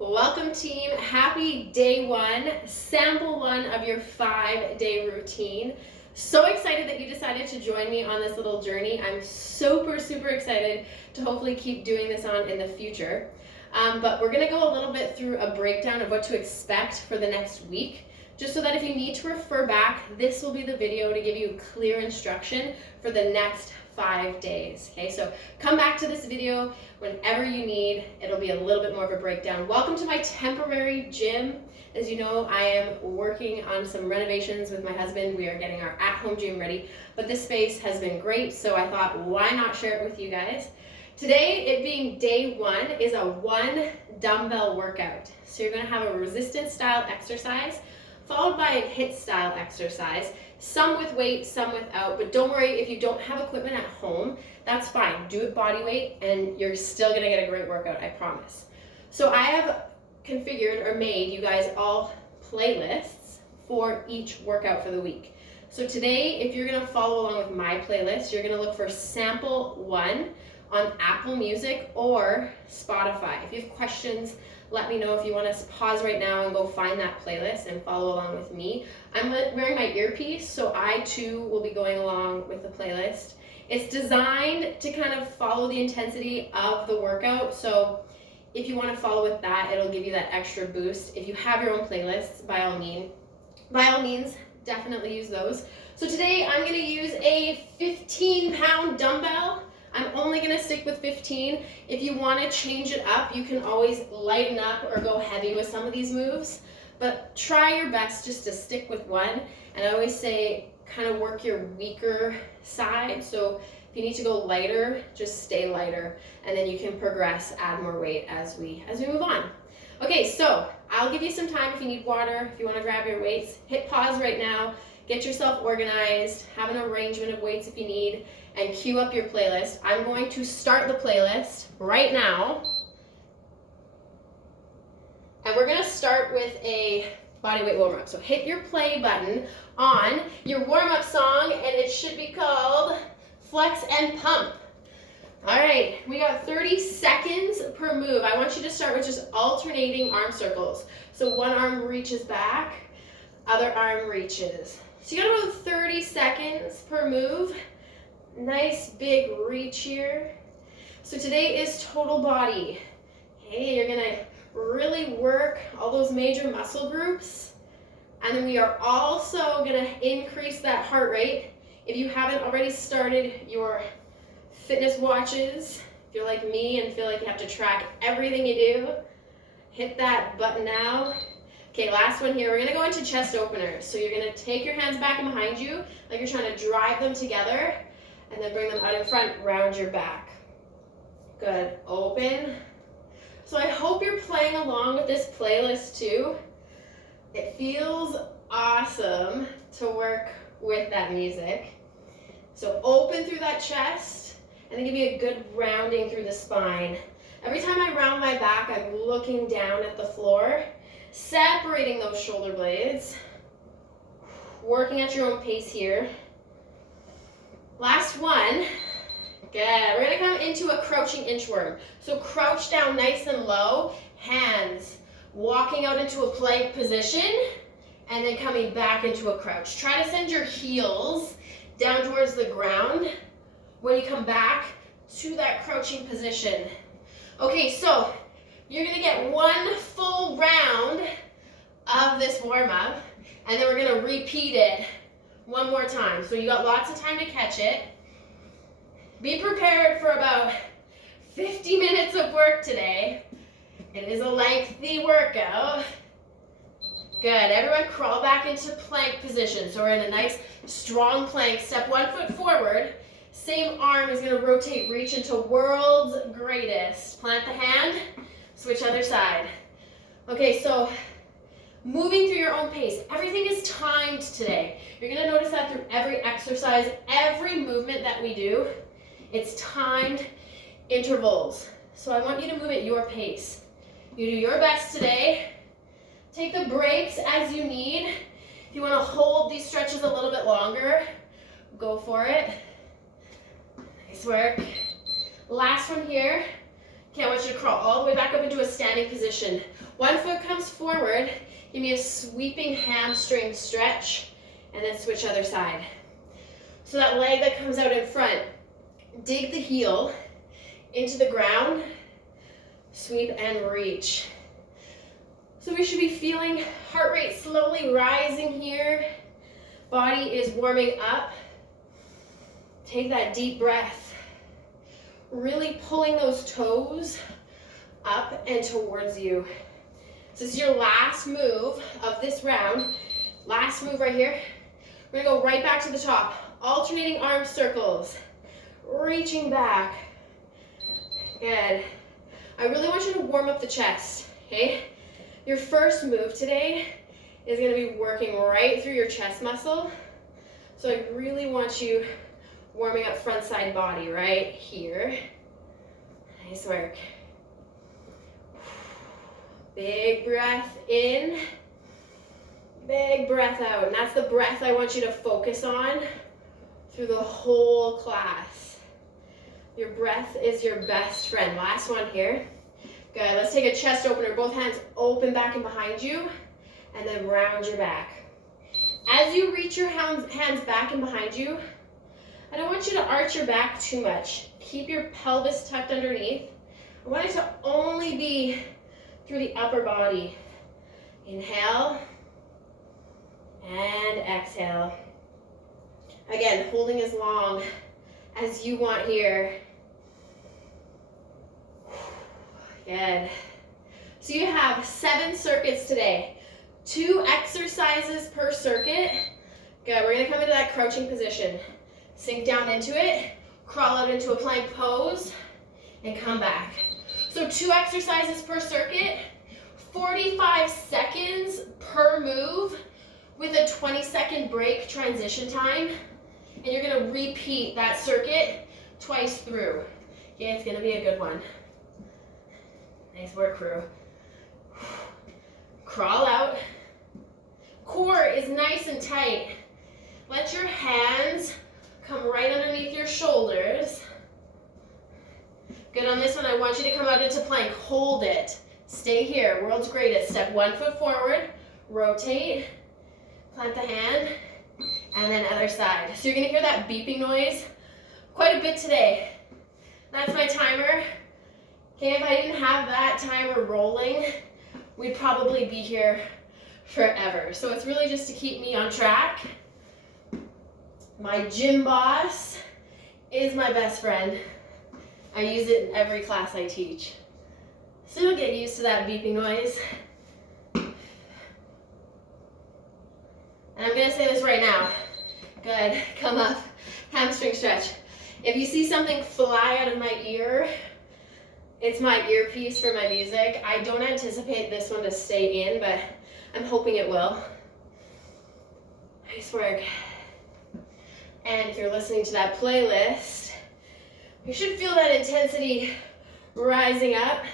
Welcome team, happy day one, sample one of your 5-day routine. So excited that you decided to join me on this little journey. I'm super excited to hopefully keep doing this on in the future. But we're gonna go a little bit through a breakdown of what to expect for the next week, just so that if you need to refer back, this will be the video to give you clear instruction for the next 5 days. Okay, so come back to this video whenever you need. It'll be a little bit more of a breakdown. Welcome to my temporary gym. As you know, I am working on some renovations with my husband. We are getting our at-home gym ready, but this space has been great, so I thought, why not share it with you guys? Today, it being day one, is a 1 dumbbell workout. So you're gonna have a resistance style exercise, followed by a HIIT style exercise, some with weight, some without, but don't worry if you don't have equipment at home, that's fine. Do it body weight and you're still gonna get a great workout, I promise. So I have configured or made you guys all playlists for each workout for the week. So today, if you're gonna follow along with my playlist, you're gonna look for sample 1 on Apple Music or Spotify. If you have questions, let me know. If you want to pause right now and go find that playlist and follow along with me. I'm wearing my earpiece, so I too will be going along with the playlist. It's designed to kind of follow the intensity of the workout, so if you want to follow with that, it'll give you that extra boost. If you have your own playlists, by all means, definitely use those. So today I'm going to use a 15-pound dumbbell. I'm only gonna stick with 15. If you wanna change it up, you can always lighten up or go heavy with some of these moves, but try your best just to stick with 1. And I always say, kind of work your weaker side. So if you need to go lighter, just stay lighter, and then you can progress, add more weight as we move on. Okay, so I'll give you some time if you need water, if you wanna grab your weights, hit pause right now, get yourself organized, have an arrangement of weights if you need, and cue up your playlist. I'm going to start the playlist right now. And we're gonna start with a bodyweight warm-up. So hit your play button on your warm-up song, and it should be called Flex and Pump. All right, we got 30 seconds per move. I want you to start with just alternating arm circles. So one arm reaches back, other arm reaches. So you got about 30 seconds per move. Nice big reach here. So today is total body. Hey, you're gonna really work all those major muscle groups. And then we are also gonna increase that heart rate. If you haven't already started your fitness watches, if you're like me and feel like you have to track everything you do, hit that button now. Okay, last one here. We're gonna go into chest openers. So you're gonna take your hands back and behind you, like you're trying to drive them together, and then bring them out in front, round your back. Good, open. So I hope you're playing along with this playlist too. It feels awesome to work with that music. So open through that chest, and then give me a good rounding through the spine. Every time I round my back, I'm looking down at the floor, separating those shoulder blades, working at your own pace here. Last one. Good. We're gonna come into a crouching inchworm. So crouch down nice and low, hands walking out into a plank position, and then coming back into a crouch. Try to send your heels down towards the ground when you come back to that crouching position. Okay, so you're gonna get 1 full round of this warm-up, and then we're gonna repeat it 1 more time. So you got lots of time to catch it. Be prepared for about 50 minutes of work today. It is a lengthy workout. Good, everyone crawl back into plank position. So we're in a nice strong plank. Step 1 foot forward. Same arm is gonna rotate, reach into world's greatest. Plant the hand, switch other side. Okay, so moving through your own pace. Everything is timed today. You're gonna notice that through every exercise, every movement that we do, it's timed intervals. So I want you to move at your pace. You do your best today. Take the breaks as you need. If you wanna hold these stretches a little bit longer, go for it. Nice work. Last one here. Okay, I want you to crawl all the way back up into a standing position. One foot comes forward. Give me a sweeping hamstring stretch, and then switch other side. So that leg that comes out in front, dig the heel into the ground, sweep and reach. So we should be feeling heart rate slowly rising here. Body is warming up. Take that deep breath. Really pulling those toes up and towards you. This is your last move of this round. Last move right here. We're gonna go right back to the top. Alternating arm circles. Reaching back. Good. I really want you to warm up the chest, okay? Your first move today is gonna be working right through your chest muscle. So I really want you warming up front side body right here. Nice work. Big breath in, big breath out. And that's the breath I want you to focus on through the whole class. Your breath is your best friend. Last one here. Good, let's take a chest opener. Both hands open back and behind you, and then round your back. As you reach your hands back and behind you, I don't want you to arch your back too much. Keep your pelvis tucked underneath. I want it to only be through the upper body. Inhale and exhale. Again, holding as long as you want here. Good. So you have 7 circuits today. 2 exercises per circuit. Good, we're gonna come into that crouching position. Sink down into it, crawl out into a plank pose, and come back. So 2 exercises per circuit, 45 seconds per move with a 20-second break transition time. And you're gonna repeat that circuit twice through. Okay, it's gonna be a good one. Nice work, crew. Crawl out. Core is nice and tight. Let your hands come right underneath your shoulders. Good, on this one, I want you to come out into plank. Hold it. Stay here. World's greatest. Step 1 foot forward. Rotate. Plant the hand. And then other side. So you're going to hear that beeping noise quite a bit today. That's my timer. Okay, if I didn't have that timer rolling, we'd probably be here forever. So it's really just to keep me on track. My gym boss is my best friend. I use it in every class I teach. So you'll get used to that beeping noise. And I'm gonna say this right now. Good, come up, hamstring stretch. If you see something fly out of my ear, it's my earpiece for my music. I don't anticipate this one to stay in, but I'm hoping it will. Nice work. And if you're listening to that playlist, you should feel that intensity rising up.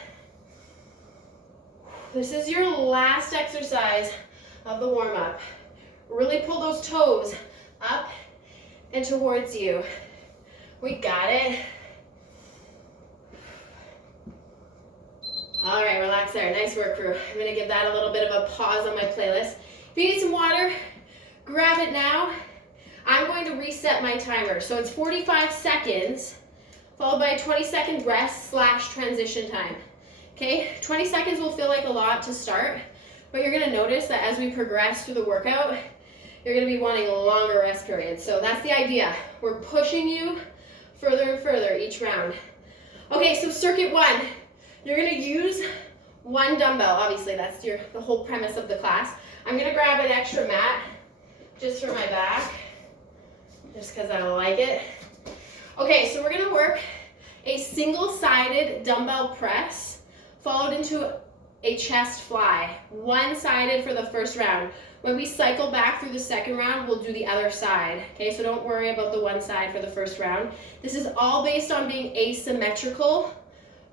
This is your last exercise of the warm-up. Really pull those toes up and towards you. We got it. All right, relax there. Nice work, crew. I'm gonna give that a little bit of a pause on my playlist. If you need some water, grab it now. I'm going to reset my timer. So it's 45 seconds, followed by a 20-second rest / transition time. Okay, 20 seconds will feel like a lot to start, but you're gonna notice that as we progress through the workout, you're gonna be wanting longer rest periods. So that's the idea. We're pushing you further and further each round. Okay, so circuit 1, you're gonna use 1 dumbbell. Obviously, that's the whole premise of the class. I'm gonna grab an extra mat just for my back, just because I like it. Okay, so we're gonna work a single-sided dumbbell press, followed into a chest fly, one-sided for the first round. When we cycle back through the second round, we'll do the other side. Okay, so don't worry about the one side for the first round. This is all based on being asymmetrical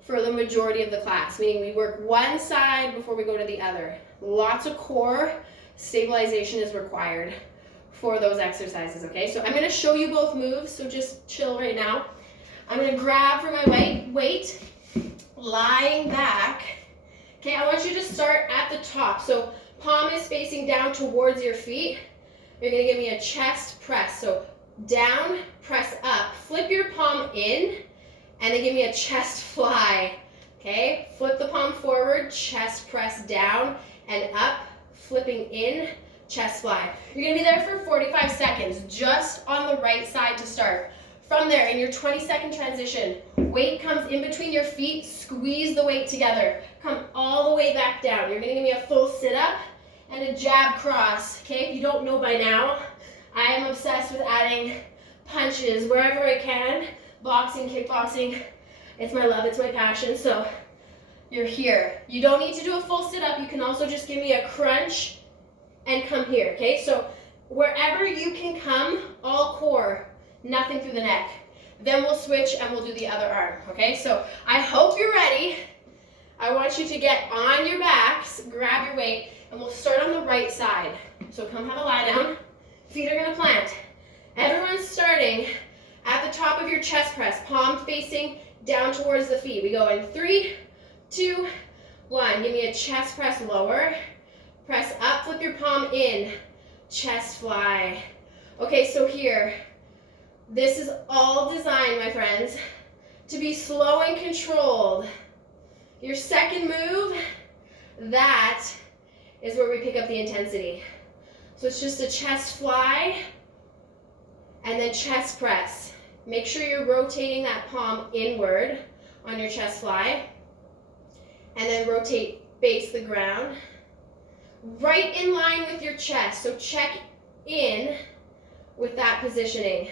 for the majority of the class, meaning we work one side before we go to the other. Lots of core stabilization is required for those exercises, okay? So I'm gonna show you both moves, so just chill right now. I'm gonna grab for my weight, lying back. Okay, I want you to start at the top. So palm is facing down towards your feet. You're gonna give me a chest press. So down, press up. Flip your palm in, and then give me a chest fly. Okay, flip the palm forward, chest press down and up, flipping in, chest fly. You're gonna be there for 45 seconds, just on the right side to start. From there, in your 20-second transition, weight comes in between your feet, squeeze the weight together. Come all the way back down. You're gonna give me a full sit-up and a jab cross. Okay, if you don't know by now, I am obsessed with adding punches wherever I can. Boxing, kickboxing, it's my love, it's my passion. So you're here. You don't need to do a full sit-up. You can also just give me a crunch and come here, okay? So wherever you can come, all core, nothing through the neck. Then we'll switch and we'll do the other arm, okay? So I hope you're ready. I want you to get on your backs, grab your weight, and we'll start on the right side. So come have a lie down. Feet are gonna plant. Everyone's starting at the top of your chest press, palm facing down towards the feet. We go in 3, 2, 1. Give me a chest press lower. Press up, flip your palm in. Chest fly. Okay, so here, this is all designed, my friends, to be slow and controlled. Your second move, that is where we pick up the intensity. So it's just a chest fly and then chest press. Make sure you're rotating that palm inward on your chest fly. And then rotate, face the ground. Right in line with your chest. So check in with that positioning.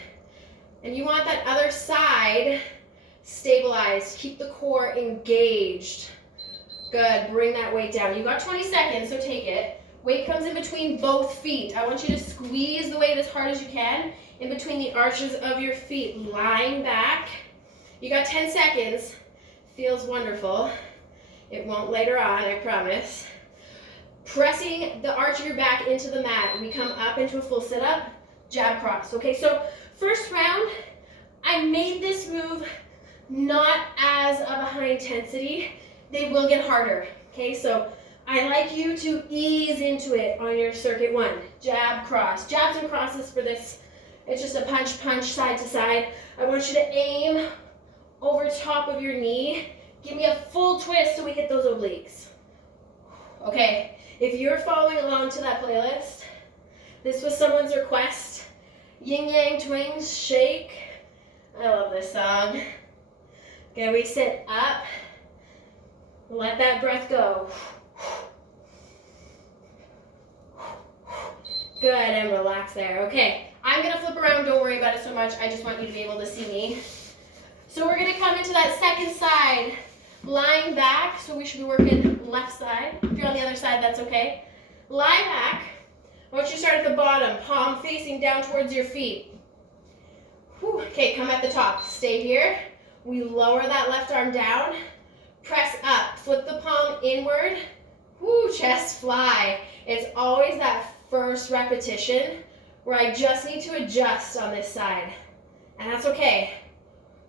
And you want that other side stabilized. Keep the core engaged. Good. Bring that weight down. You got 20 seconds, so take it. Weight comes in between both feet. I want you to squeeze the weight as hard as you can in between the arches of your feet. Lying back. You got 10 seconds. Feels wonderful. It won't later on, I promise. Pressing the arch of your back into the mat. We come up into a full sit-up, jab cross. Okay, so first round, I made this move not as of a high intensity. They will get harder, okay? So I like you to ease into it on your circuit 1. Jab, cross. Jabs and crosses for this, it's just a punch, punch, side to side. I want you to aim over top of your knee. Give me a full twist so we hit those obliques. Okay, if you're following along to that playlist, this was someone's request. Yin Yang Twins, shake. I love this song. Okay, we sit up. Let that breath go. Good, and relax there. Okay, I'm gonna flip around, don't worry about it so much. I just want you to be able to see me. So we're gonna come into that second side, lying back. So we should be working left side. If you're on the other side, that's okay. Lie back. I want you to start at the bottom, palm facing down towards your feet. Whew. Okay, come at the top. Stay here. We lower that left arm down. Press up. Flip the palm inward. Whoo, chest fly. It's always that first repetition where I just need to adjust on this side. And that's okay.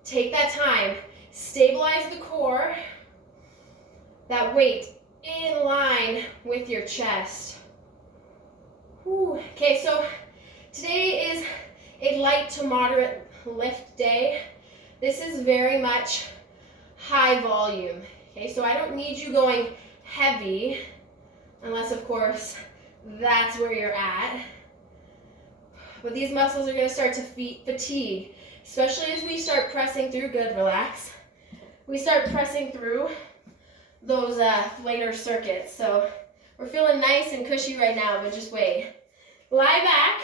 Take that time. Stabilize the core. That weight in line with your chest. Whew. Okay, so today is a light to moderate lift day. This is very much high volume. Okay, so I don't need you going heavy, unless of course that's where you're at. But these muscles are going to start to fatigue, especially as we start pressing through. Good, relax. We start pressing through those later circuits. So we're feeling nice and cushy right now, but just wait. Lie back,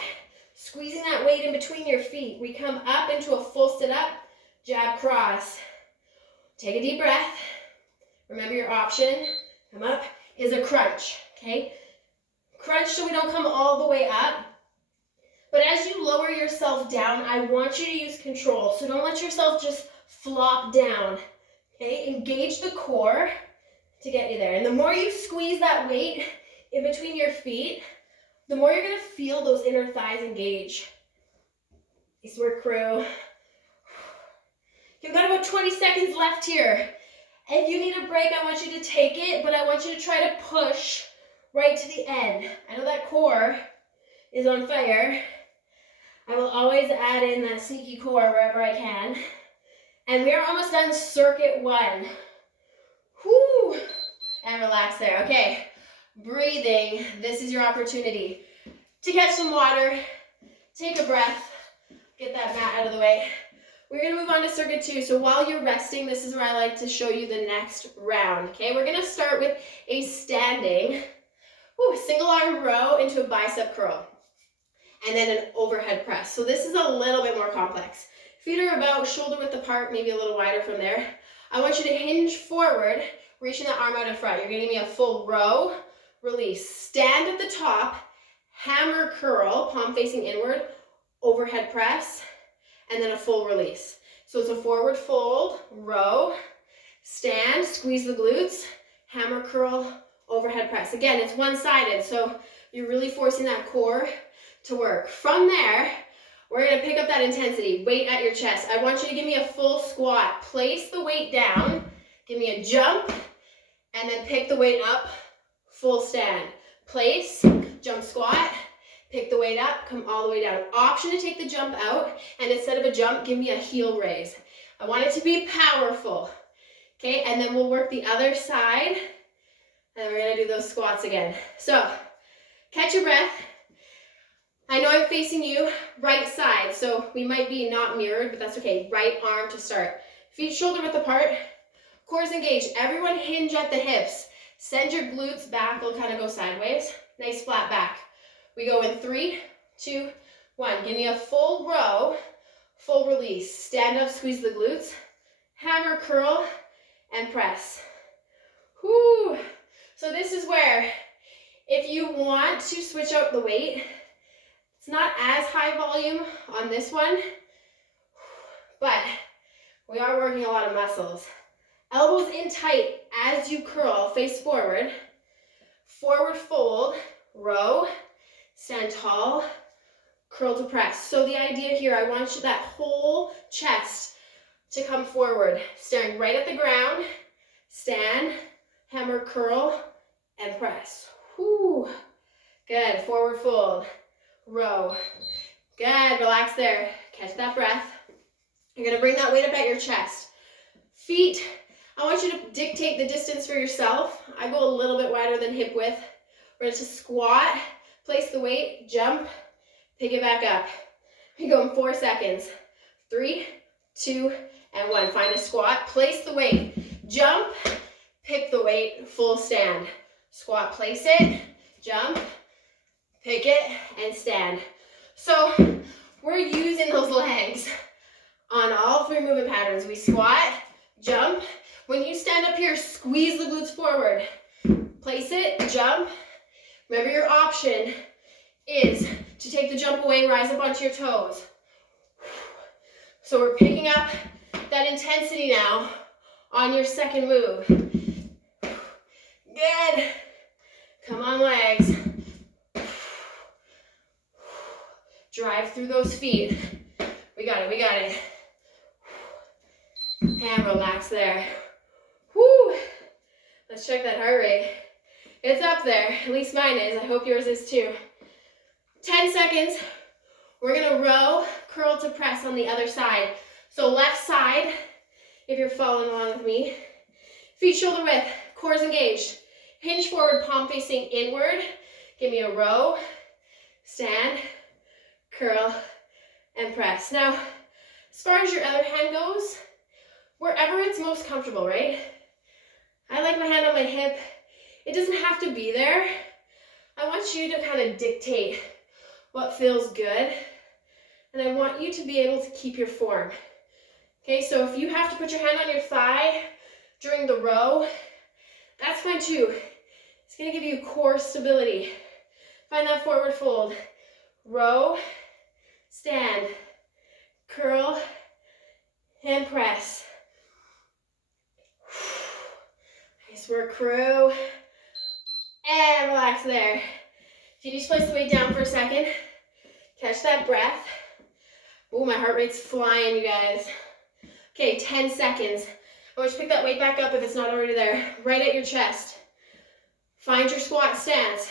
squeezing that weight in between your feet. We come up into a full sit-up, jab cross. Take a deep breath. Remember your option, come up, is a crunch, okay? Crunch so we don't come all the way up. But as you lower yourself down, I want you to use control. So don't let yourself just flop down, okay? Engage the core to get you there. And the more you squeeze that weight in between your feet, the more you're gonna feel those inner thighs engage. Nice work, crew. You've got about 20 seconds left here. If you need a break, I want you to take it, but I want you to try to push right to the end. I know that core is on fire. I will always add in that sneaky core wherever I can. And we are almost done circuit 1. Whoo! And relax there. Okay, breathing. This is your opportunity to catch some water, take a breath, get that mat out of the way. We're gonna move on to circuit 2. So while you're resting, this is where I like to show you the next round. Okay, we're gonna start with a standing single arm row into a bicep curl. And then an overhead press. So this is a little bit more complex. Feet are about shoulder width apart, maybe a little wider from there. I want you to hinge forward, reaching that arm out in front. You're gonna give me a full row, release. Stand at the top, hammer curl, palm facing inward, overhead press, and then a full release. So it's a forward fold, row, stand, squeeze the glutes, hammer curl, overhead press. Again, it's one-sided, so you're really forcing that core to work. From there, we're gonna pick up that intensity, weight at your chest. I want you to give me a full squat. Place the weight down, give me a jump, and then pick the weight up, full stand. Place, jump squat, pick the weight up, come all the way down. Option to take the jump out, and instead of a jump, give me a heel raise. I want it to be powerful. Okay, and then we'll work the other side, and we're gonna do those squats again. So, catch your breath. I know I'm facing you, right side, so we might be not mirrored, but that's okay. Right arm to start. Feet shoulder width apart, cores engaged. Everyone hinge at the hips. Send your glutes back, they'll kind of go sideways. Nice flat back. We go in 3, 2, 1. Give me a full row, full release. Stand up, squeeze the glutes, hammer, curl, and press. Whoo! So this is where, if you want to switch out the weight, it's not as high volume on this one, but we are working a lot of muscles. Elbows in tight as you curl, face forward, forward fold, row, stand tall, curl to press. So the idea here, I want you that whole chest to come forward, staring right at the ground, stand, hammer, curl, and press. Whoo. Good, forward fold. Row. Good, relax there. Catch that breath. You're gonna bring that weight up at your chest. Feet, I want you to dictate the distance for yourself. I go a little bit wider than hip width. We're gonna squat, place the weight, jump, pick it back up. We go in 4 seconds. 3, 2, and 1. Find a squat, place the weight, jump, pick the weight, full stand. Squat, place it, jump, pick it, and stand. So we're using those legs on all 3 movement patterns. We squat, jump. When you stand up here, squeeze the glutes forward. Place it, jump. Remember, your option is to take the jump away, rise up onto your toes. So we're picking up that intensity now on your second move. Good. Come on, legs. Drive through those feet. We got it, we got it. And relax there. Whoo! Let's check that heart rate. It's up there, at least mine is. I hope yours is too. 10 seconds. We're gonna row, curl to press on the other side. So left side, if you're following along with me. Feet shoulder width, cores engaged. Hinge forward, palm facing inward. Give me a row, stand, curl, and press. Now, as far as your other hand goes, wherever it's most comfortable, right? I like my hand on my hip. It doesn't have to be there. I want you to kind of dictate what feels good, and I want you to be able to keep your form. Okay, so if you have to put your hand on your thigh during the row, that's fine too. It's gonna give you core stability. Find that forward fold. Row, stand, curl, and press. Nice work, crew. And relax there. If you just place the weight down for a second, catch that breath. Oh, my heart rate's flying, you guys. Okay, 10 seconds. I want you to pick that weight back up if it's not already there, right at your chest. Find your squat stance.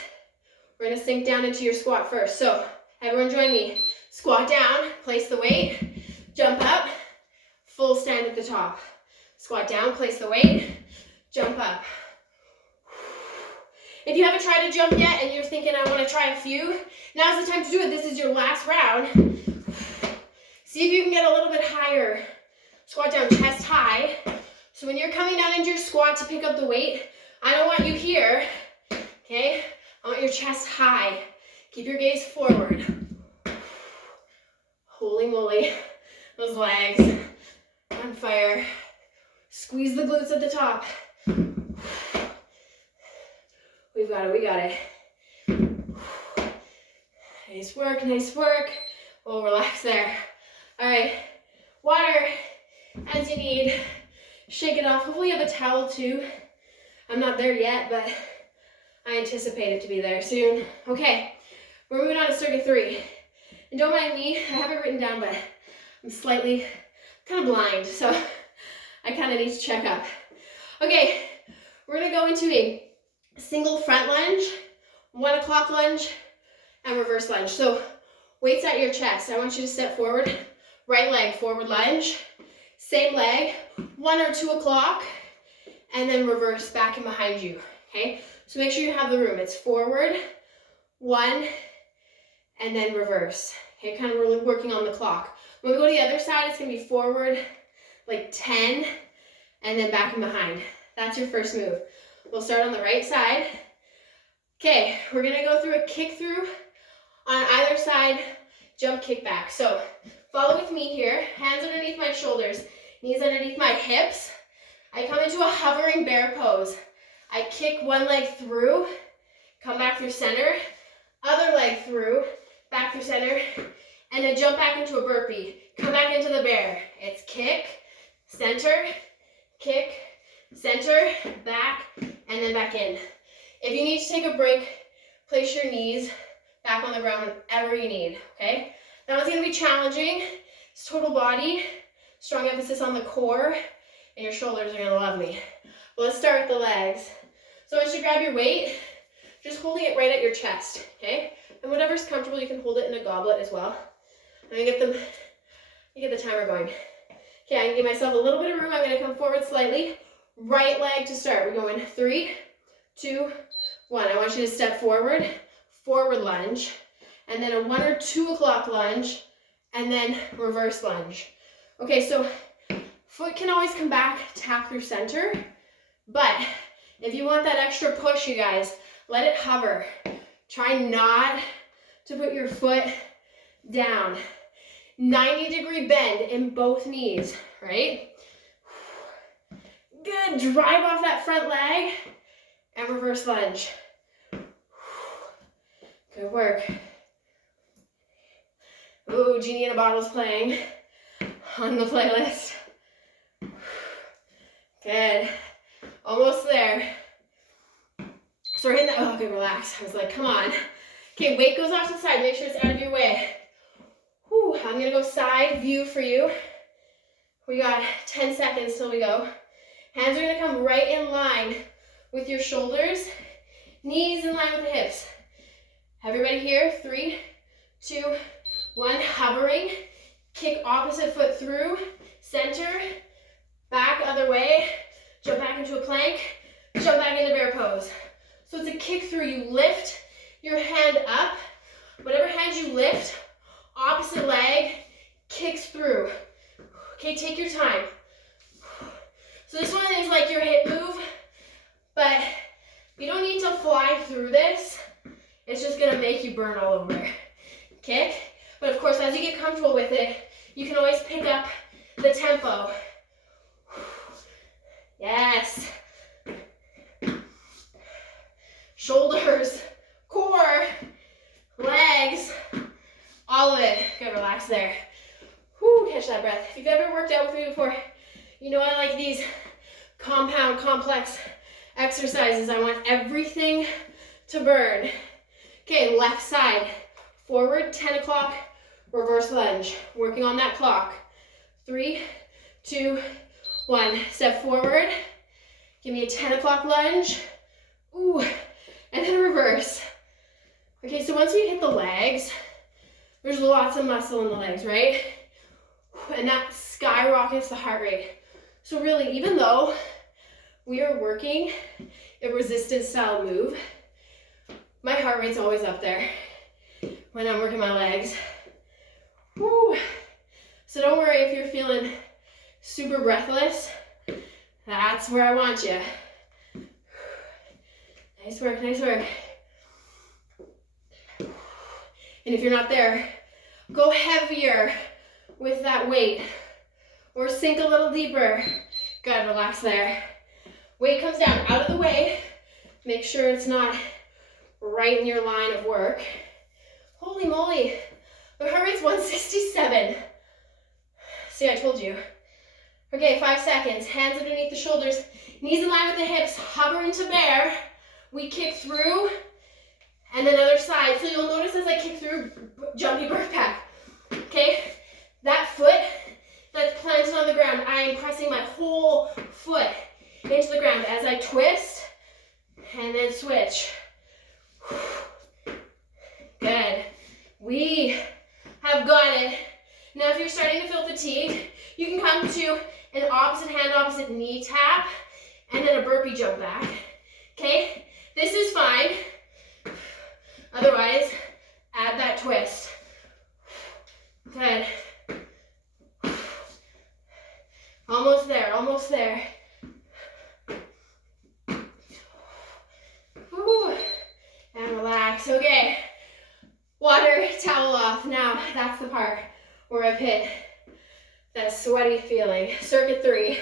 We're gonna sink down into your squat first. So everyone join me. Squat down, place the weight, jump up, full stand at the top. Squat down, place the weight, jump up. If you haven't tried to jump yet and you're thinking, I want to try a few, now's the time to do it. This is your last round. See if you can get a little bit higher. Squat down, chest high. So when you're coming down into your squat to pick up the weight, I don't want you here, okay? I want your chest high. Keep your gaze forward. Holy moly, those legs on fire. Squeeze the glutes at the top. We've got it, we got it. Nice work, nice work. We'll relax there. All right, water as you need. Shake it off. Hopefully you have a towel too. I'm not there yet, but I anticipate it to be there soon. Okay, we're moving on to circuit 3. And don't mind me, I have it written down, but I'm slightly kind of blind, so I kind of need to check up. Okay, we're gonna go into a single front lunge, 1 o'clock lunge, and reverse lunge. So weights at your chest. I want you to step forward, right leg, forward lunge, same leg, 1 or 2 o'clock, and then reverse back and behind you, okay? So make sure you have the room. It's forward, 1, and then reverse. Okay, kind of really working on the clock. When we go to the other side, it's gonna be forward, like 10, and then back and behind. That's your first move. We'll start on the right side. Okay, we're gonna go through a kick through on either side, jump, kick back. So follow with me here, hands underneath my shoulders, knees underneath my hips. I come into a hovering bear pose. I kick one leg through, come back through center, other leg through, back through center, and then jump back into a burpee. Come back into the bear. It's kick, center, back, and then back in. If you need to take a break, place your knees back on the ground whenever you need, okay? That one's gonna be challenging. It's total body, strong emphasis on the core, and your shoulders are gonna love me. But let's start with the legs. So once you grab your weight, just holding it right at your chest, okay? And whatever's comfortable, you can hold it in a goblet as well. I'm gonna get the timer going. Okay, I can give myself a little bit of room. I'm gonna come forward slightly. Right leg to start. We're going 3, 2, 1. I want you to step forward, forward lunge, and then a 1 or 2 o'clock lunge, and then reverse lunge. Okay, so foot can always come back, tap through center, but if you want that extra push, you guys, let it hover. Try not to put your foot down. 90-degree bend in both knees, right? Good, drive off that front leg and reverse lunge. Good work. Ooh, Genie in a Bottle's playing on the playlist. Good, almost there. So we're hitting that, oh, okay, relax. I was like, come on. Okay, weight goes off to the side, make sure it's out of your way. Whew, I'm gonna go side view for you. We got 10 seconds till we go. Hands are gonna come right in line with your shoulders, knees in line with the hips. Everybody here, 3, 2, 1, hovering. Kick opposite foot through, center, back other way, jump back into a plank, jump back into bear pose. So it's a kick through, you lift your hand up, whatever hand you lift, opposite leg kicks through. Okay, take your time. So this one is like your hip move, but you don't need to fly through this. It's just gonna make you burn all over. Kick, but of course as you get comfortable with it, you can always pick up the tempo. Yes. Shoulders, core, legs, all of it. Good, relax there. Whew, catch that breath. If you've ever worked out with me before, you know I like these compound, complex exercises. I want everything to burn. Okay, left side. Forward, 10 o'clock, reverse lunge. Working on that clock. 3, 2, 1. Step forward. Give me a 10 o'clock lunge. Ooh, and then reverse. Okay, so once you hit the legs, there's lots of muscle in the legs, right? And that skyrockets the heart rate. So really, even though we are working a resistance style move, my heart rate's always up there when I'm working my legs. Woo. So don't worry if you're feeling super breathless. That's where I want you. Nice work, nice work. And if you're not there, go heavier with that weight or sink a little deeper. Good, relax there. Weight comes down out of the way. Make sure it's not right in your line of work. Holy moly, my heart rate's 167. See, I told you. Okay, 5 seconds. Hands underneath the shoulders, knees in line with the hips, hover into bear. We kick through, and then other side. So you'll notice as I kick through, jumpy bird back. Okay, that foot that's planted on the ground, I am pressing my whole foot into the ground as I twist and then switch. Good. We have got it. Now if you're starting to feel fatigued, you can come to an opposite hand, opposite knee tap, and then a burpee jump back. Okay? This is fine. Otherwise, add that twist. Good. Almost there, almost there. Whew. And relax. Okay. Water, towel off. Now, that's the part where I've hit that sweaty feeling. Circuit 3.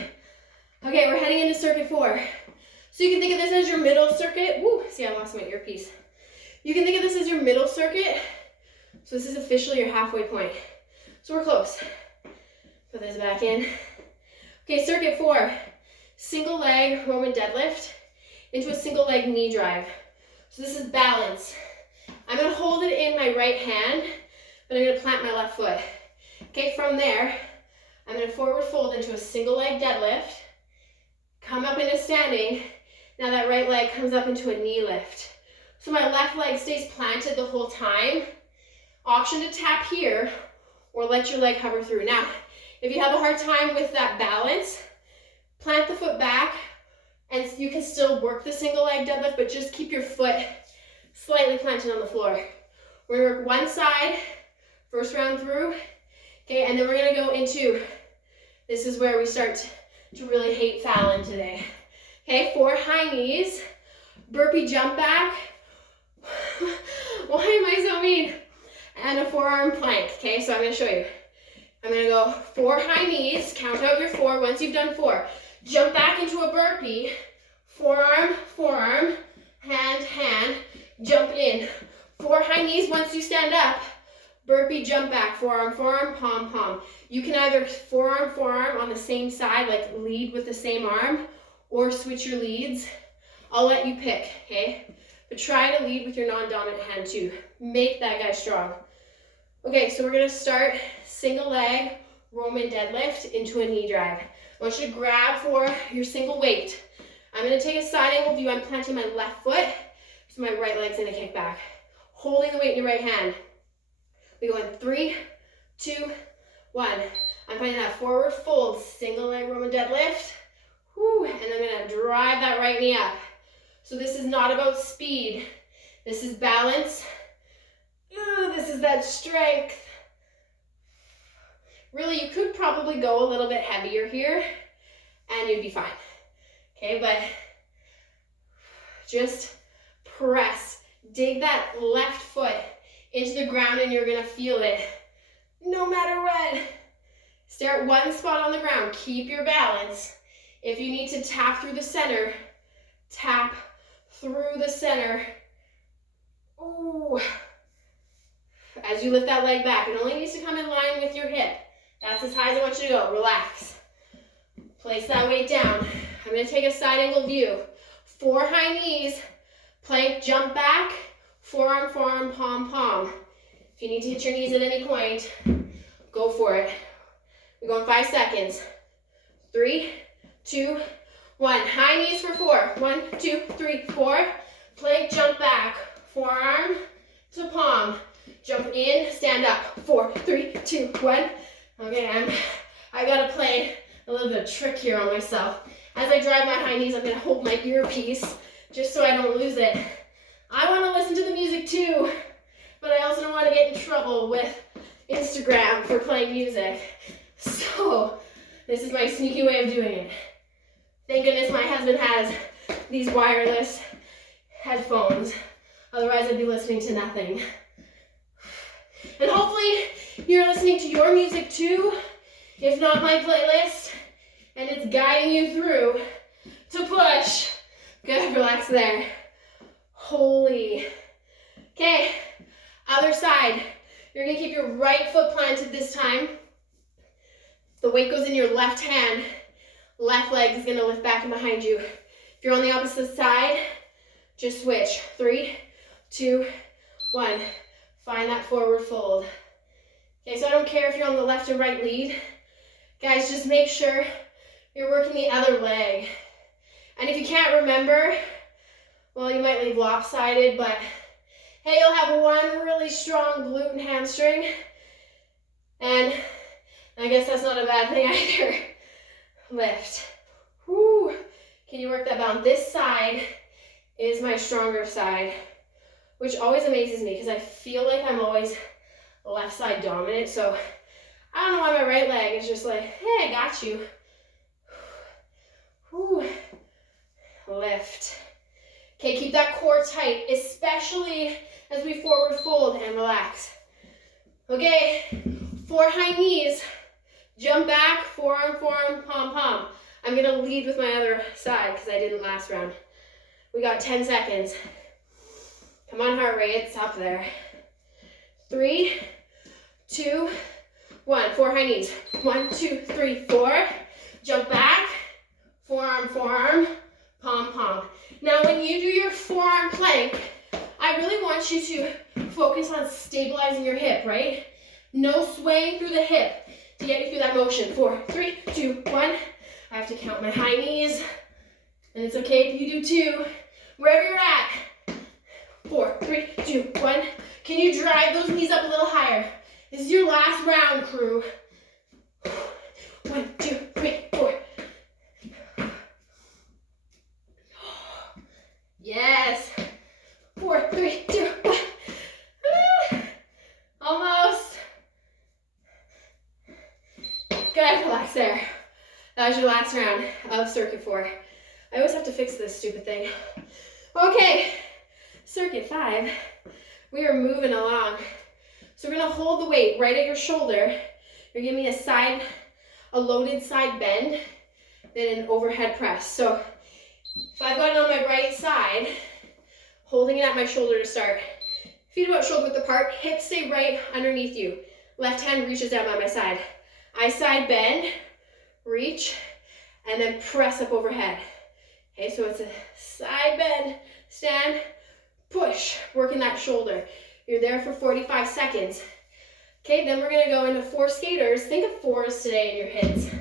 Okay, we're heading into circuit 4. So you can think of this as your middle circuit. Woo, see, I lost my earpiece. You can think of this as your middle circuit. So this is officially your halfway point. So we're close. Put this back in. Okay, circuit 4. Single leg Roman deadlift into a single leg knee drive. So this is balance. I'm gonna hold it in my right hand, but I'm gonna plant my left foot. Okay, from there, I'm gonna forward fold into a single leg deadlift, come up into standing. Now that right leg comes up into a knee lift. So my left leg stays planted the whole time. Option to tap here or let your leg hover through. Now, if you have a hard time with that balance, plant the foot back and you can still work the single leg deadlift, but just keep your foot slightly planted on the floor. We're gonna work one side, first round through, okay, and then we're gonna go into, this is where we start to really hate Fallon today. Okay, 4 high knees, burpee jump back. Why am I so mean? And a forearm plank, okay, so I'm gonna show you. I'm gonna go 4 high knees, count out your 4, once you've done 4. Jump back into a burpee, forearm, forearm, hand, hand, jump in. 4 high knees once you stand up, burpee jump back, forearm, forearm, palm, palm. You can either forearm, forearm on the same side, like lead with the same arm, or switch your leads. I'll let you pick, okay? But try to lead with your non-dominant hand too. Make that guy strong. Okay, so we're gonna start single leg Roman deadlift into a knee drive. I want you to grab for your single weight. I'm gonna take a side angle view. I'm planting my left foot, so my right leg's gonna kick back. Holding the weight in your right hand. We go in 3, 2, 1. I'm finding that forward fold, single leg Roman deadlift. Whew, and I'm gonna drive that right knee up. So this is not about speed. This is balance. Ooh, this is that strength. Really, you could probably go a little bit heavier here and you'd be fine. Okay, but just press. Dig that left foot into the ground and you're gonna feel it no matter what. Start one spot on the ground. Keep your balance. If you need to tap through the center, tap through the center. Ooh. As you lift that leg back, it only needs to come in line with your hip. That's as high as I want you to go. Relax. Place that weight down. I'm going to take a side angle view. 4 high knees, plank, jump back, forearm, forearm, palm, palm. If you need to hit your knees at any point, go for it. We go in 5 seconds. 3, 2, 1. High knees for 4. 1, 2, 3, 4. Plank, jump back. Forearm to palm. Jump in, stand up. 4, 3, 2, 1. Okay, I gotta play a little bit of trick here on myself. As I drive my high knees, I'm gonna hold my earpiece just so I don't lose it. I wanna listen to the music too, but I also don't wanna get in trouble with Instagram for playing music. So, this is my sneaky way of doing it. Thank goodness my husband has these wireless headphones. Otherwise, I'd be listening to nothing. And hopefully, you're listening to your music too, if not my playlist, and it's guiding you through to push. Good, relax there. Holy. Okay, other side. You're gonna keep your right foot planted this time. The weight goes in your left hand. Left leg is gonna lift back and behind you. If you're on the opposite side, just switch. 3, 2, 1. Find that forward fold. Okay, so I don't care if you're on the left or right lead. Guys, just make sure you're working the other leg. And if you can't remember, well, you might leave lopsided, but hey, you'll have one really strong glute and hamstring. And I guess that's not a bad thing either. Lift. Woo. Can you work that balance? This side is my stronger side, which always amazes me because I feel like I'm always left side dominant. So I don't know why my right leg is just like, hey, I got you. Woo. Lift. Okay, keep that core tight, especially as we forward fold and relax. Okay, 4 high knees. Jump back, forearm, forearm, palm, palm. I'm gonna lead with my other side because I didn't last round. We got 10 seconds. Come on, heart rate, it's up there. 3, 2, 1. 4 high knees. 1, 2, 3, 4. Jump back, forearm, forearm, palm, palm. Now, when you do your forearm plank, I really want you to focus on stabilizing your hip, right? No swaying through the hip to get you through that motion. 4, 3, 2, 1. I have to count my high knees, and it's okay if you do too. Wherever you're at. 4, 3, 2, 1. Can you drive those knees up a little higher? This is your last round, crew. 1, 2, 3, 4. Yes. 4, 3, 2, 1. Almost. Good, relax there. That was your last round of circuit 4. I always have to fix this stupid thing. Okay, circuit 5. We are moving along. So we're gonna hold the weight right at your shoulder. You're giving me a loaded side bend, then an overhead press. So if I've got it on my right side, holding it at my shoulder to start. Feet about shoulder width apart, hips stay right underneath you. Left hand reaches down by my side. I side bend, reach, and then press up overhead. Okay, so it's a side bend, stand, push, working that shoulder. You're there for 45 seconds. Okay, then we're gonna go into 4 skaters. Think of 4s today in your hits.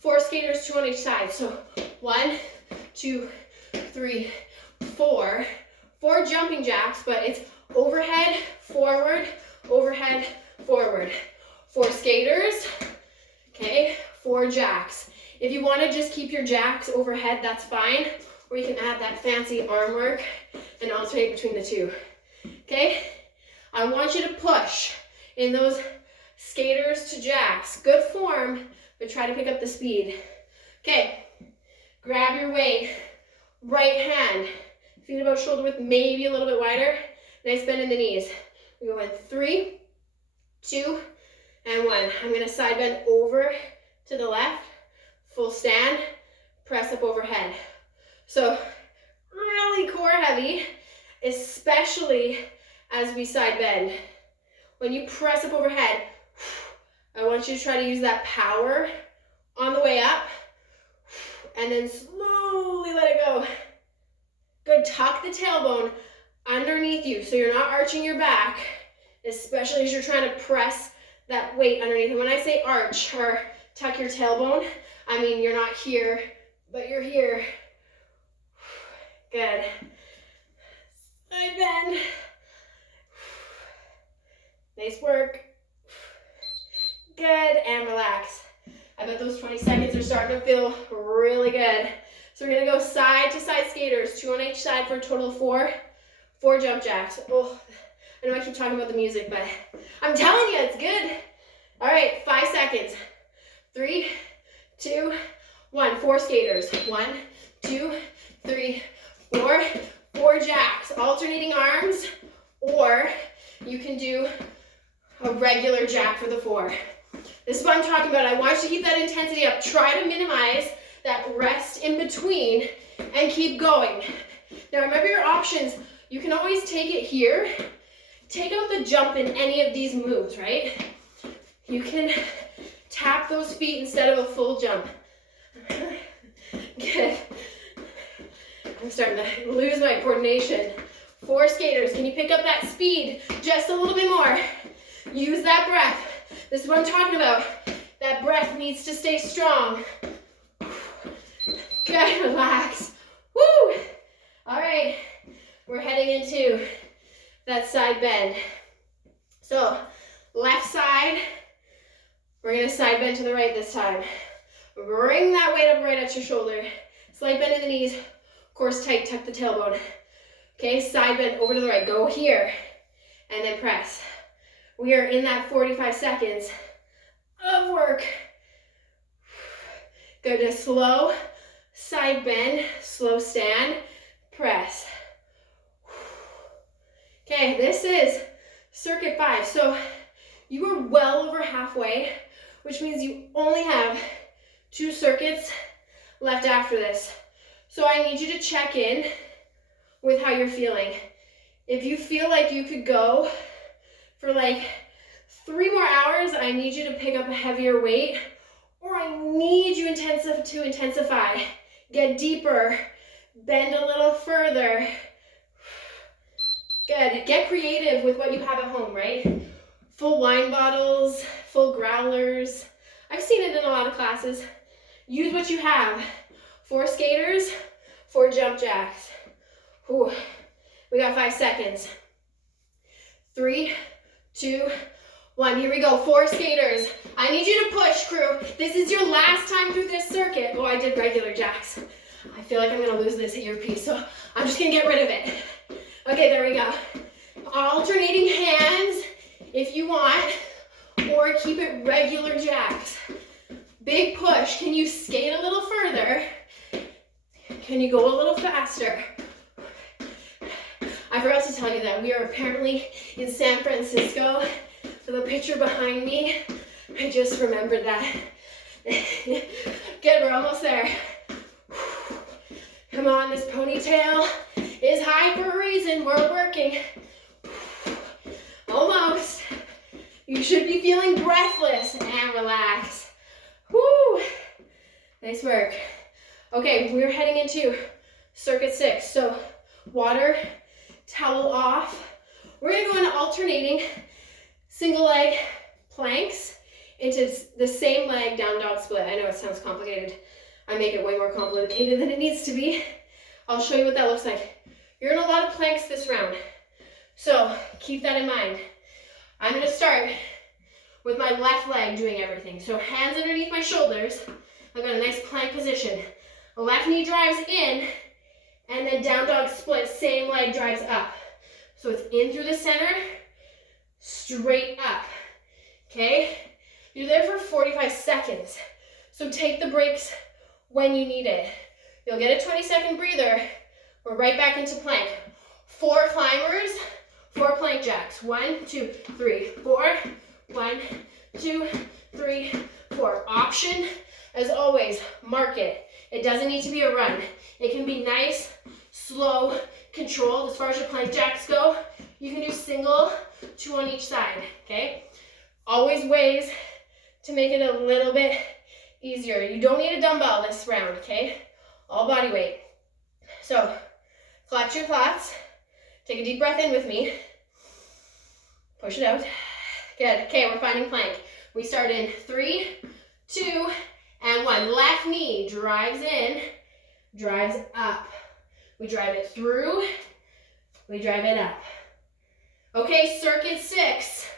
4 skaters, 2 on each side. So 1, 2, 3, 4. 4 jumping jacks, but it's overhead, forward, overhead, forward. 4 skaters, okay, 4 jacks. If you want to just keep your jacks overhead, that's fine. Or you can add that fancy arm work and alternate between the two. Okay? I want you to push in those skaters to jacks. Good form, but try to pick up the speed. Okay. Grab your weight. Right hand. Feet about shoulder width, maybe a little bit wider. Nice bend in the knees. We go in 3, 2, and 1. I'm going to side bend over to the left. Full stand, press up overhead. So really core heavy, especially as we side bend. When you press up overhead, I want you to try to use that power on the way up and then slowly let it go. Good, tuck the tailbone underneath you so you're not arching your back, especially as you're trying to press that weight underneath. And when I say arch or tuck your tailbone, I mean you're not here but you're here. Good. Side bend. Nice work. Good, and relax. I bet those 20 seconds are starting to feel really good. So we're gonna go side to side skaters, 2 on each side for a total of 4. 4 jump jacks. Oh, I know I keep talking about the music, but I'm telling you, it's good. All right, 5 seconds. 3, 2, 1. 4 skaters. 1, 2, 3, 4. 4 jacks. Alternating arms, or you can do a regular jack for the 4. This is what I'm talking about. I want you to keep that intensity up. Try to minimize that rest in between and keep going. Now remember your options. You can always take it here. Take out the jump in any of these moves, right? You can tap those feet instead of a full jump. Good. I'm starting to lose my coordination. 4 skaters. Can you pick up that speed just a little bit more? Use that breath. This is what I'm talking about. That breath needs to stay strong. Good, relax. Woo! All right, we're heading into that side bend. So, left side, we're gonna side bend to the right this time. Bring that weight up right at your shoulder. Slight bend in the knees. Of course, tight, tuck the tailbone. Okay, side bend over to the right. Go here, and then press. We are in that 45 seconds of work. Go to slow side bend, slow stand, press. Okay, this is circuit 5. So you are well over halfway, which means you only have 2 circuits left after this. So I need you to check in with how you're feeling. If you feel like you could go for like 3 more hours, I need you to pick up a heavier weight, or I need you to intensify. Get deeper, bend a little further. Good. Get creative with what you have at home, right? Full wine bottles, full growlers. I've seen it in a lot of classes. Use what you have. 4 skaters, 4 jump jacks. Whew. We got 5 seconds. 3, 2, 1. Here we go. 4 skaters. I need you to push, crew. This is your last time through this circuit. Oh, I did regular jacks. I feel like I'm going to lose this earpiece, so I'm just going to get rid of it. Okay, there we go. Alternating hands if you want, or keep it regular jacks. Big push. Can you skate a little further? Can you go a little faster? I forgot to tell you that we are apparently in San Francisco. So the picture behind me, I just remembered that. Good, we're almost there. Come on, this ponytail is high for a reason. We're working. Almost. You should be feeling breathless and relax. Woo! Nice work. Okay, we're heading into circuit 6. So water, towel off. We're gonna go into alternating single leg planks into the same leg down dog split. I know it sounds complicated. I make it way more complicated than it needs to be. I'll show you what that looks like. You're in a lot of planks this round, so keep that in mind. I'm gonna start with my left leg doing everything. So hands underneath my shoulders. I've got a nice plank position. The left knee drives in, and then down dog split, same leg drives up. So it's in through the center, straight up, okay? You're there for 45 seconds. So take the breaks when you need it. You'll get a 20-second breather. We're right back into plank. 4 climbers, 4 plank jacks. 1, 2, 3, 4. 1, 2, 3, 4. Option, as always, mark it. It doesn't need to be a run. It can be nice, slow, controlled. As far as your plank jacks go, you can do single, 2 on each side, okay? Always ways to make it a little bit easier. You don't need a dumbbell this round, okay? All body weight. So, clutch your thoughts. Take a deep breath in with me. Push it out. Good. Okay, we're finding plank. We start in 3, 2, and 1. Left knee drives in. drives up. We drive it through, we drive it up. Okay, circuit 6.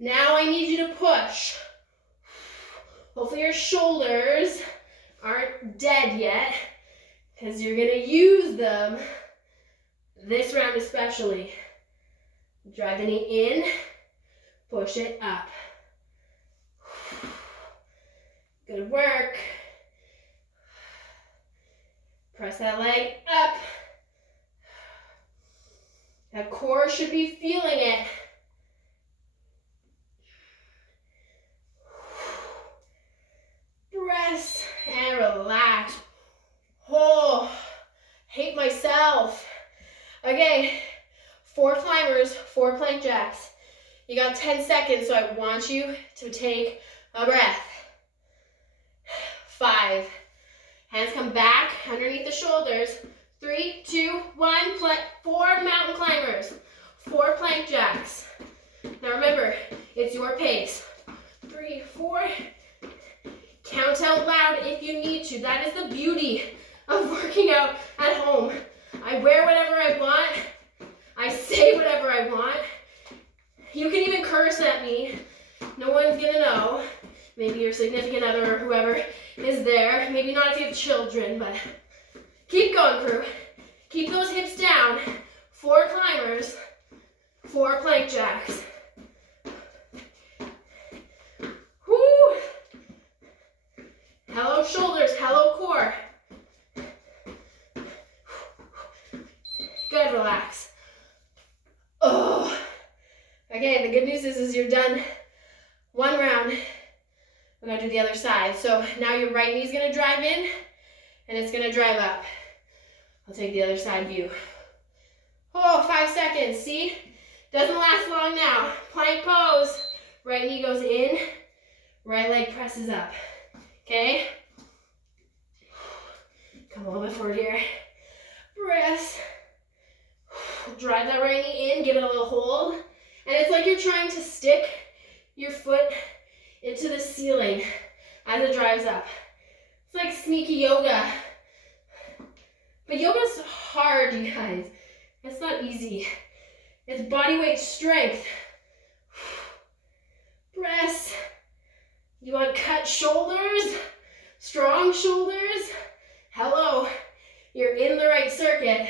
Now I need you to push. Hopefully your shoulders aren't dead yet, because you're gonna use them this round especially. Drive the knee in, push it up. Good work. Press that leg up. That core should be feeling it. Press and relax. Oh, hate myself. Okay, 4 climbers, 4 plank jacks. You got 10 seconds, so I want you to take a breath. 5. Hands come back underneath the shoulders. 3, 2, 1. 4 mountain climbers, 4 plank jacks. Now remember, it's your pace. 3, 4. Count out loud if you need to. That is the beauty of working out at home. I wear whatever I want. I say whatever I want. You can even curse at me. No one's gonna know. Maybe your significant other or whoever is there. Maybe not if you have children, but keep going, crew. Keep those hips down. 4 climbers, 4 plank jacks. Whoo! Hello shoulders, hello core. Good, relax. Oh. Okay, the good news is you're done 1 round. We're gonna do the other side. So now your right knee's gonna drive in and it's gonna drive up. I'll take the other side view. Oh, 5 seconds, see? Doesn't last long now. Plank pose. Right knee goes in, right leg presses up. Okay? Come a little bit forward here. Press. Drive that right knee in, give it a little hold. And it's like you're trying to stick your foot into the ceiling as it drives up. It's like sneaky yoga. But yoga's hard, you guys. It's not easy. It's body weight strength. Press. You want cut shoulders? Strong shoulders? Hello. You're in the right circuit.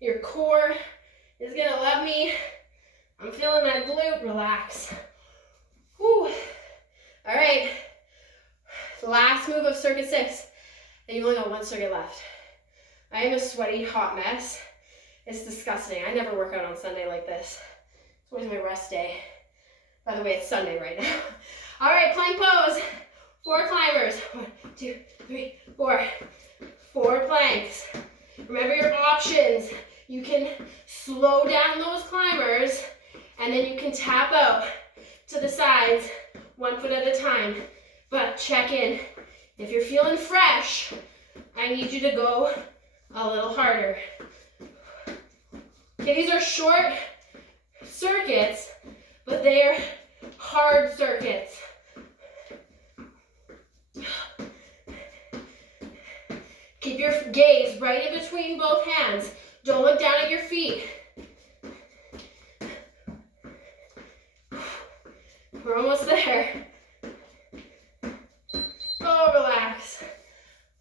Your core is gonna love me. I'm feeling that glute. Relax. Whew. All right. Last move of circuit 6. And you've only got 1 circuit left. I am a sweaty, hot mess. It's disgusting. I never work out on Sunday like this. It's always my rest day. By the way, it's Sunday right now. All right, plank pose. 4 climbers. 1, 2, 3, 4. 4 planks. Remember your options. You can slow down those climbers, and then you can tap out to the sides 1 foot at a time. But check in. If you're feeling fresh, I need you to go a little harder. Okay, these are short circuits, but they're hard circuits. Keep your gaze right in between both hands. Don't look down at your feet. We're almost there. Oh, relax.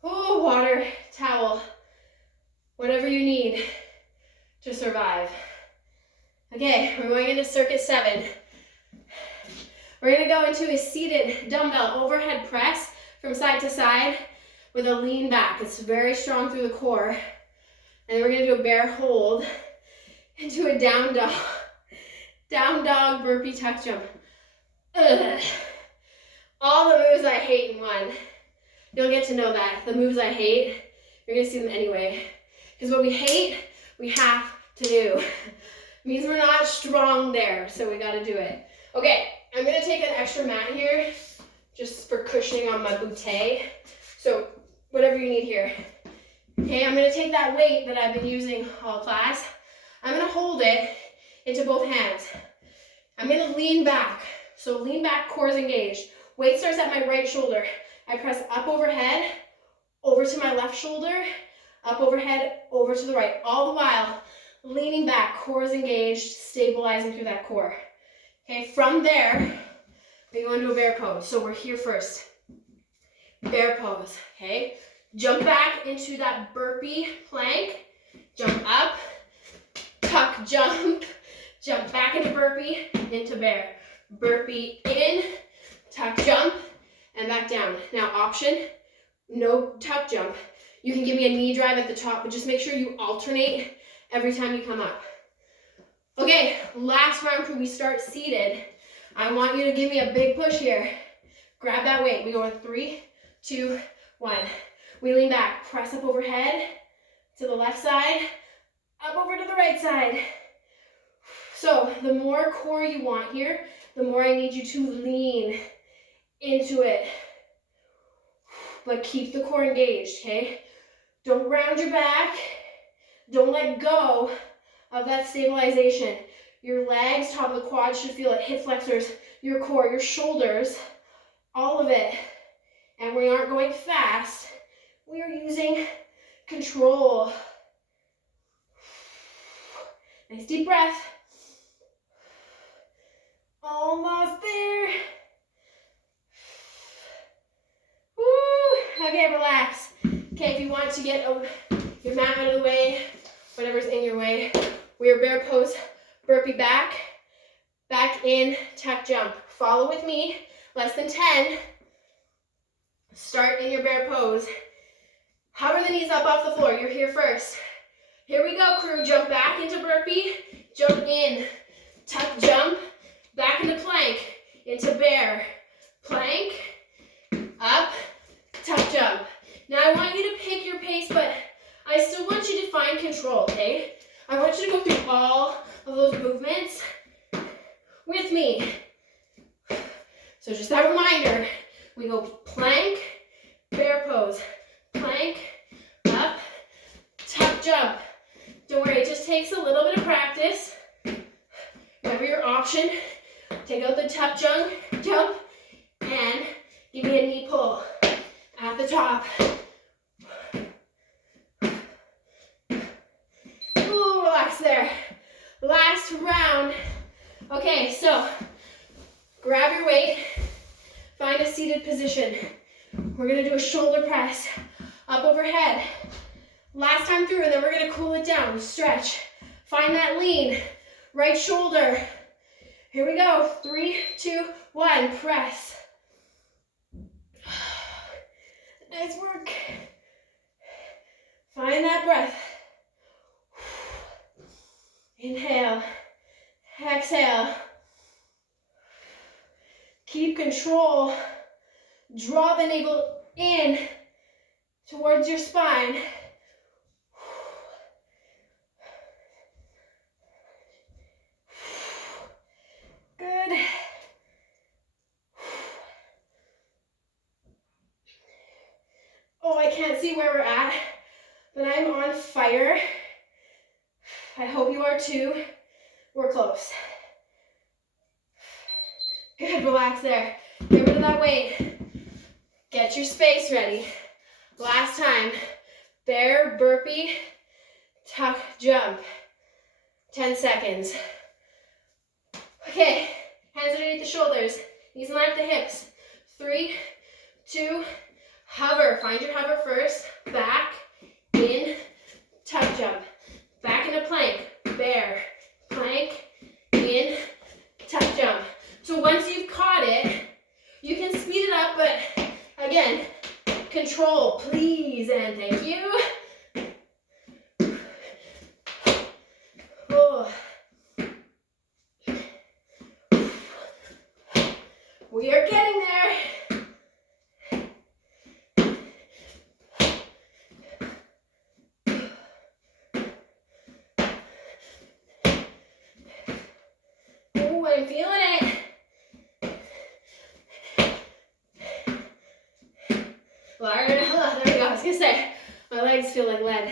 Oh, water, towel, whatever you need to survive. Okay, we're going into circuit 7. We're going to go into a seated dumbbell overhead press from side to side with a lean back. It's very strong through the core. And we're going to do a bear hold into a down dog. Down dog burpee tuck jump. Ugh. All the moves I hate in one. You'll get to know that. The moves I hate, you're going to see them anyway. Because what we hate, we have to do. It means we're not strong there, so we got to do it. Okay, I'm going to take an extra mat here just for cushioning on my bootay. So whatever you need here. Okay, I'm going to take that weight that I've been using all class. I'm going to hold it into both hands. I'm going to lean back. So lean back, core is engaged. Weight starts at my right shoulder. I press up overhead, over to my left shoulder, up overhead, over to the right, all the while leaning back, core is engaged, stabilizing through that core. Okay, from there, we go into a bear pose. So we're here first. Bear pose, okay? Jump back into that burpee plank, jump up, tuck, jump, jump back into burpee, into bear. Burpee in, tuck, jump, and back down. Now option, no tuck jump. You can give me a knee drive at the top, but just make sure you alternate every time you come up. Okay, last round crew, we start seated. I want you to give me a big push here. Grab that weight. We go in 3, 2, 1. We lean back, press up overhead to the left side, up over to the right side. So the more core you want here, the more I need you to lean into it. But keep the core engaged, okay? Don't round your back. Don't let go of that stabilization. Your legs, top of the quad should feel it. Hip flexors, your core, your shoulders, all of it. And we aren't going fast. We are using control. Nice deep breath. Almost there. Woo. Okay, relax. Okay, if you want to get your mat out of the way, whatever's in your way, we are bear pose, burpee back, back in, tuck jump. Follow with me, less than 10. Start in your bear pose. Hover the knees up off the floor, you're here first. Here we go, crew, jump back into burpee, jump in, tuck jump, back into plank, into bear, plank, up, tuck jump. Now I want you to pick your pace, but I still want you to find control, okay? I want you to go through all of those movements with me. So just that reminder, we go plank, bear pose, plank, up, tuck jump. Don't worry, it just takes a little bit of practice. Whatever your option, take out the tuck jump, and give me a knee pull at the top. Ooh, relax there. Last round. Okay, so grab your weight, find a seated position. We're gonna do a shoulder press up overhead. Last time through, and then we're gonna cool it down. Stretch, find that lean, right shoulder. Here we go, 3, 2, 1, press. Nice work. Find that breath. Inhale, exhale. Keep control. Draw the navel in towards your spine. Good. Oh, I can't see where we're at, but I'm on fire. I hope you are too. We're close. Good, relax there. Get rid of that weight. Get your space ready. Last time, bear, burpee, tuck, jump. 10 seconds. Okay, hands underneath the shoulders, knees in line with the hips. 3, 2, hover. Find your hover first. Back, in, tuck jump. Back into plank, bear, plank, in, tuck jump. So once you've caught it, you can speed it up, but again, control, please, and thank you. Oh. We are getting there. Oh, I'm feeling it. There we go. I was gonna say, my legs feel like lead.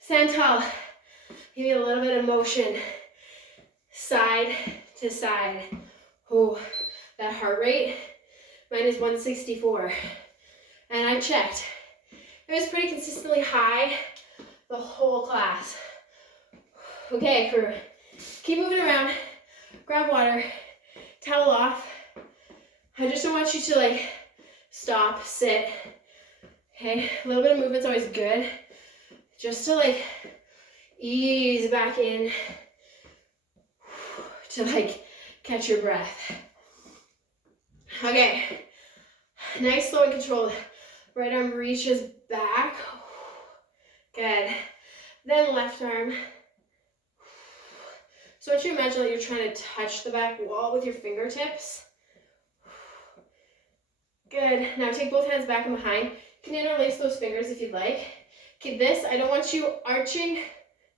Stand tall. Give you a little bit of motion, side to side. Oh, that heart rate, mine is 164. And I checked. It was pretty consistently high the whole class. Okay, crew, keep moving around. Grab water, towel off. I just don't want you to like stop, sit. Okay, a little bit of movement's always good. Just to like ease back in to like catch your breath. Okay, nice, slow and controlled. Right arm reaches back. Good. Then left arm. So I want you to imagine that you're trying to touch the back wall with your fingertips. Good. Now take both hands back and behind. You can interlace those fingers if you'd like. Okay, this, I don't want you arching.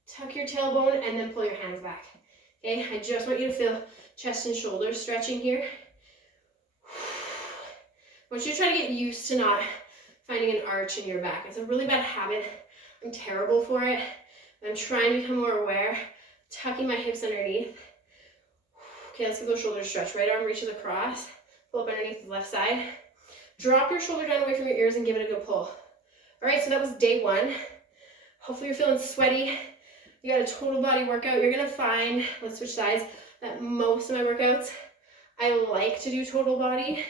Tuck your tailbone and then pull your hands back. Okay, I just want you to feel chest and shoulders stretching here. I want you to try to get used to not finding an arch in your back. It's a really bad habit. I'm terrible for it. I'm trying to become more aware. Tucking my hips underneath. Okay, let's get those shoulders stretched. Right arm reaches across. Pull up underneath the left side. Drop your shoulder down away from your ears and give it a good pull. All right, so that was day one. Hopefully you're feeling sweaty. You got a total body workout. You're gonna find, let's switch sides, that most of my workouts, I like to do total body.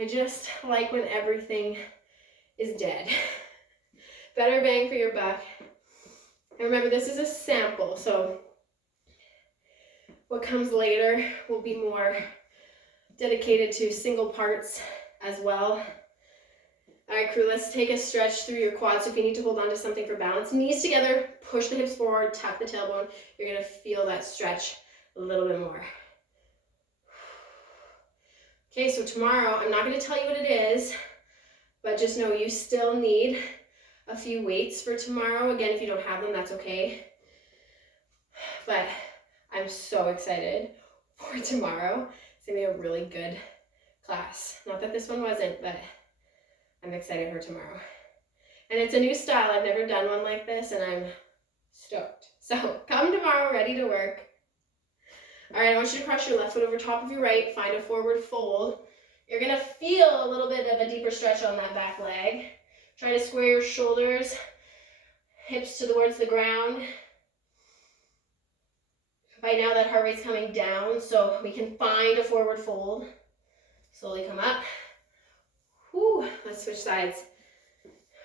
I just like when everything is dead. Better bang for your buck. And remember, this is a sample, so what comes later will be more dedicated to single parts as well. All right, crew, let's take a stretch through your quads. So if you need to hold on to something for balance, knees together, push the hips forward, tuck the tailbone. You're gonna feel that stretch a little bit more. Okay, so tomorrow, I'm not gonna tell you what it is, but just know you still need a few weights for tomorrow. Again, if you don't have them, that's okay. But I'm so excited for tomorrow. It's gonna be a really good class. Not that this one wasn't, but I'm excited for tomorrow. And it's a new style. I've never done one like this, and I'm stoked. So come tomorrow ready to work. All right, I want you to cross your left foot over top of your right. Find a forward fold. You're gonna feel a little bit of a deeper stretch on that back leg. Try to square your shoulders, hips towards the ground. By now that heart rate's coming down, so we can find a forward fold. Slowly come up. Whew, let's switch sides.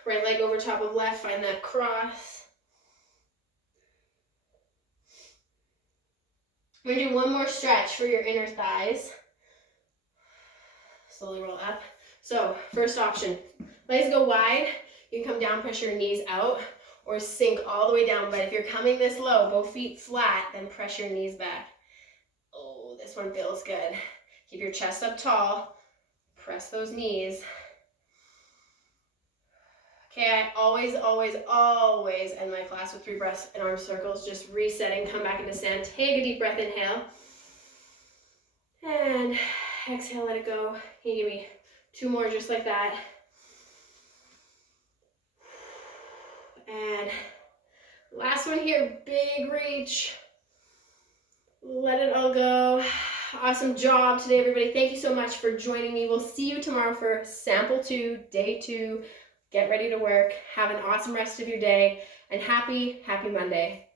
Right leg over top of left, find that cross. We're gonna do one more stretch for your inner thighs. Slowly roll up. So, first option, legs go wide. You can come down, press your knees out, or sink all the way down. But if you're coming this low, both feet flat, then press your knees back. Oh, this one feels good. Keep your chest up tall. Press those knees. Okay, I always end my class with 3 breaths and arm circles, just resetting, come back into stand. Take a deep breath, inhale. And exhale, let it go. Can you give me 2 more just like that? And last one here, big reach. Let it all go. Awesome job today, everybody. Thank you so much for joining me. We'll see you tomorrow for sample 2, day 2. Get ready to work. Have an awesome rest of your day, and happy Monday.